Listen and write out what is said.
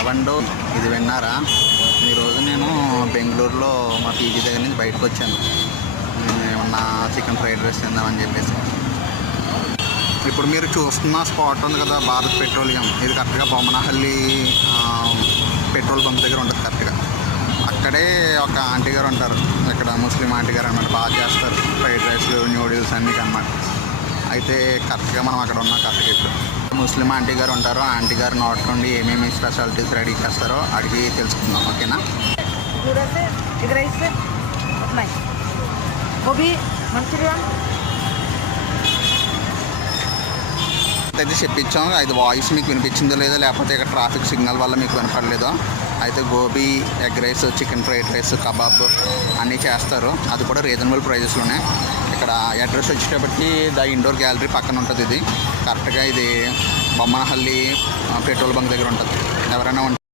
అవండో ఇది విన్నారా? ఈరోజు నేను బెంగళూరులో మా పీజీ దగ్గర నుంచి బయటకు వచ్చాను. ఏమన్నా చికెన్ ఫ్రైడ్ రైస్ తిందామని చెప్పేసి. ఇప్పుడు మీరు చూస్తున్న స్పాట్ ఉంది కదా, భారత్ పెట్రోలియం. ఇది కరెక్ట్గా బొమ్మనహల్లి పెట్రోల్ బంక్ దగ్గర ఉంటుంది. కరెక్ట్గా అక్కడే ఒక ఆంటీ గారు ఉంటారు. ఇక్కడ ముస్లిం ఆంటీ గారు అనమాట. బాగా చేస్తారు ఫ్రైడ్ రైస్, న్యూడిల్స్ అన్నీ అనమాట. అయితే కరెక్ట్గా మనం అక్కడ ఉన్నాం. కరెక్ట్గా ఇప్పుడు ముస్లిం ఆంటీ గారు ఉంటారు. ఆ ఆంటీ గారు నోట్ నుండి ఏమేమి స్పెషాలిటీస్ రెడీ చేస్తారో అడిగి తెలుసుకుందాం. ఓకేనా? అయితే చెప్పించాం. అది వాయిస్ మీకు వినిపించిందో లేదో, లేకపోతే ఇక్కడ ట్రాఫిక్ సిగ్నల్ వల్ల మీకు వినపడలేదో. అయితే gobi, egg rice, chicken fried rice, kebab అన్నీ చేస్తారు. అది కూడా రీజనబుల్ ప్రైజెస్లోనే. ఇక్కడ అడ్రస్ వచ్చేటప్పటికి ద ఇండోర్ గ్యాలరీ పక్కన ఉంటుంది. ఇది కరెక్ట్గా ఇది బొమ్మనహల్లి పెట్రోల్ బంక్ దగ్గర ఉంటుంది. ఎవరైనా